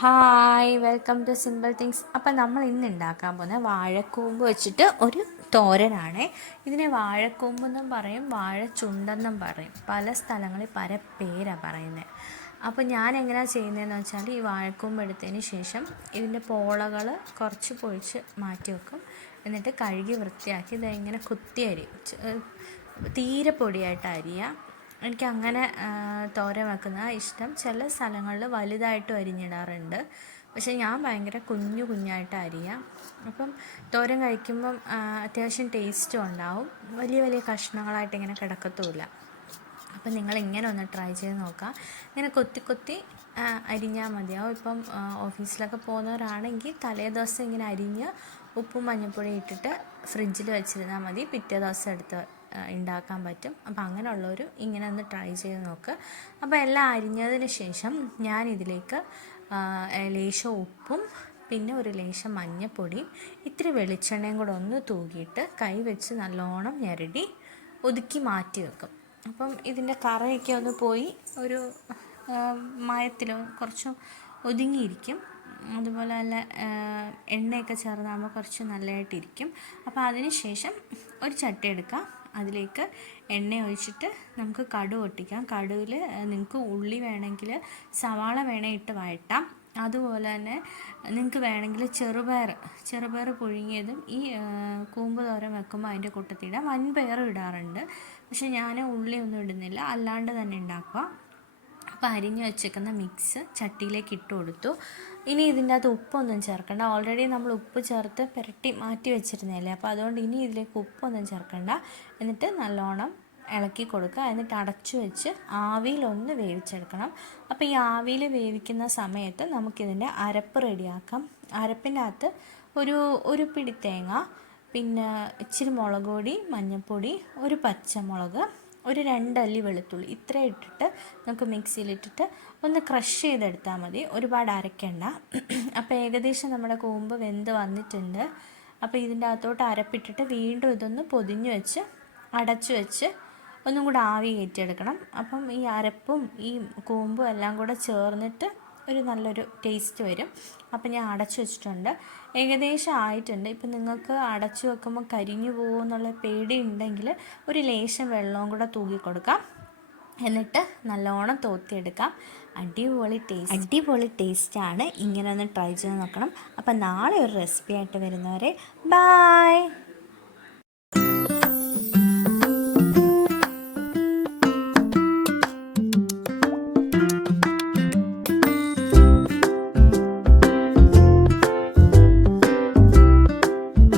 Hi, welcome to simple things. അപ്പം നമ്മൾ ഇന്ന് ഉണ്ടാക്കാൻ പോകുന്ന വാഴക്കൂമ്പ് വെച്ചിട്ട് ഒരു തോരനാണ്. ഇതിനെ വാഴക്കൂമ്പെന്നും പറയും, വാഴച്ചുണ്ടെന്നും പറയും. പല സ്ഥലങ്ങളിൽ പല പേരാണ് പറയുന്നത്. അപ്പോൾ ഞാൻ എങ്ങനെയാണ് ചെയ്യുന്നതെന്ന് വെച്ചാൽ ഈ വാഴക്കൂമ്പ് എടുത്തതിന് ശേഷം ഇതിൻ്റെ പോളകൾ കുറച്ച് പൊഴിച്ച് മാറ്റി വെക്കും. എന്നിട്ട് കഴുകി വൃത്തിയാക്കി ഇതെങ്ങനെ കുത്തി അരിയും, തീരെ പൊടിയായിട്ട് അരിയുക. എനിക്കങ്ങനെ തോരൻ വെക്കുന്നതാണ് ഇഷ്ടം. ചില സ്ഥലങ്ങളിൽ വലുതായിട്ടും അരിഞ്ഞിടാറുണ്ട്, പക്ഷേ ഞാൻ ഭയങ്കര കുഞ്ഞു കുഞ്ഞായിട്ട് അരിയാം. അപ്പം തോരൻ കഴിക്കുമ്പം അത്യാവശ്യം ടേസ്റ്റും ഉണ്ടാവും. വലിയ വലിയ കഷ്ണങ്ങളായിട്ട് ഇങ്ങനെ കിടക്കത്തുമില്ല. അപ്പം നിങ്ങളിങ്ങനെ ഒന്ന് ട്രൈ ചെയ്ത് നോക്കാം. ഇങ്ങനെ കൊത്തി കൊത്തി അരിഞ്ഞാൽ മതിയാവും. ഇപ്പം ഓഫീസിലൊക്കെ പോകുന്നവരാണെങ്കിൽ തലേ ദിവസം ഇങ്ങനെ അരിഞ്ഞ് ഉപ്പും മഞ്ഞൾപ്പൊടി ഇട്ടിട്ട് ഫ്രിഡ്ജിൽ വെച്ചിരുന്നാൽ മതി. പിറ്റേ ദിവസം എടുത്ത് ഉണ്ടാക്കാൻ പറ്റും. അപ്പം അങ്ങനെയുള്ളവർ ഇങ്ങനെ ഒന്ന് ട്രൈ ചെയ്ത് നോക്ക്. അപ്പോൾ എല്ലാം അരിഞ്ഞതിന് ശേഷം ഞാനിതിലേക്ക് ലേശം ഉപ്പും പിന്നെ ഒരു ലേശം മഞ്ഞൾപ്പൊടിയും ഇത്തിരി വെളിച്ചെണ്ണയും കൂടെ ഒന്ന് തൂകിയിട്ട് കൈ വെച്ച് നല്ലോണം ഞെരടി ഒതുക്കി മാറ്റി വെക്കും. അപ്പം ഇതിൻ്റെ കറയൊക്കെ ഒന്ന് പോയി ഒരു മയത്തിലോ കുറച്ച് ഒതുങ്ങിയിരിക്കും. അതുപോലെ നല്ല എണ്ണയൊക്കെ ചേർന്നാകുമ്പോൾ കുറച്ച് നല്ലതായിട്ടിരിക്കും. അപ്പോൾ അതിന് ശേഷം ഒരു ചട്ടി എടുക്കാം. അതിലേക്ക് എണ്ണ ഒഴിച്ചിട്ട് നമുക്ക് കടുക് പൊട്ടിക്കാം. കടുകിൽ നിങ്ങൾക്ക് ഉള്ളി വേണമെങ്കിൽ സവാള വേണമെങ്കിൽ ഇട്ട് വഴറ്റാം. അതുപോലെ തന്നെ നിങ്ങൾക്ക് വേണമെങ്കിൽ ചെറുപയർ പുഴുങ്ങിയതും ഈ കൂമ്പ് തോരൻ വെക്കുമ്പോൾ അതിൻ്റെ കൂട്ടത്തിടാം. വൻപയറും ഇടാറുണ്ട്, പക്ഷെ ഞാൻ ഉള്ളിയൊന്നും ഇടുന്നില്ല, അല്ലാണ്ട് തന്നെ ഉണ്ടാക്കുക. അപ്പോൾ അരിഞ്ഞ് വെച്ചേക്കുന്ന മിക്സ് ചട്ടിയിലേക്ക് ഇട്ട് കൊടുത്തു. ഇനി ഇതിൻ്റെ അകത്ത് ഉപ്പൊന്നും ചേർക്കണ്ട. ഓൾറെഡി നമ്മൾ ഉപ്പ് ചേർത്ത് പുരട്ടി മാറ്റി വെച്ചിരുന്നതല്ലേ, അപ്പോൾ അതുകൊണ്ട് ഇനി ഇതിലേക്ക് ഉപ്പൊന്നും ചേർക്കണ്ട. എന്നിട്ട് നല്ലോണം ഇളക്കി കൊടുക്കുക. എന്നിട്ട് അടച്ചു വെച്ച് ആവിയിലൊന്ന് വേവിച്ചെടുക്കണം. അപ്പോൾ ഈ ആവിയിൽ വേവിക്കുന്ന സമയത്ത് നമുക്കിതിൻ്റെ അരപ്പ് റെഡിയാക്കാം. അരപ്പിൻ്റെ അകത്ത് ഒരു പിടി തേങ്ങ, പിന്നെ ഇച്ചിരി മുളക് പൊടി, മഞ്ഞൾപ്പൊടി, ഒരു പച്ചമുളക്, ഒരു 2 അല്ലി വെളുത്തുള്ളി, ഇത്രയും ഇട്ടിട്ട് നമുക്ക് മിക്സിയിലിട്ടിട്ട് ഒന്ന് ക്രഷ് ചെയ്തെടുത്താൽ മതി. ഒരുപാട് അരയ്ക്കണ്ട. അപ്പോൾ ഏകദേശം നമ്മുടെ കൂമ്പ് വെന്ത് വന്നിട്ടുണ്ട്. അപ്പോൾ ഇതിൻ്റെ അകത്തോട്ട് അരപ്പിട്ടിട്ട് വീണ്ടും ഇതൊന്ന് പൊതിഞ്ഞ് വെച്ച് അടച്ചു വെച്ച് ഒന്നും കൂടെ ആവി കയറ്റിയെടുക്കണം. അപ്പം ഈ അരപ്പും ഈ കൂമ്പും എല്ലാം കൂടെ ചേർന്നിട്ട് ഒരു നല്ലൊരു ടേസ്റ്റ് വരും. അപ്പം ഞാൻ അടച്ചു വെച്ചിട്ടുണ്ട്. ഏകദേശം ആയിട്ടുണ്ട്. ഇപ്പം നിങ്ങൾക്ക് അടച്ചു വെക്കുമ്പോൾ കരിഞ്ഞു പോകുമെന്നുള്ള പേടി ഉണ്ടെങ്കിൽ ഒരു ലേശം വെള്ളവും കൂടെ തൂക്കി കൊടുക്കാം. എന്നിട്ട് നല്ലോണം തോത്തിയെടുക്കാം. അടിപൊളി ടേസ്റ്റാണ്. ഇങ്ങനെ ഒന്ന് ട്രൈ ചെയ്ത് നോക്കണം. അപ്പം നാളെ ഒരു റെസിപ്പി ആയിട്ട് വരുന്നവരെ ബായ്.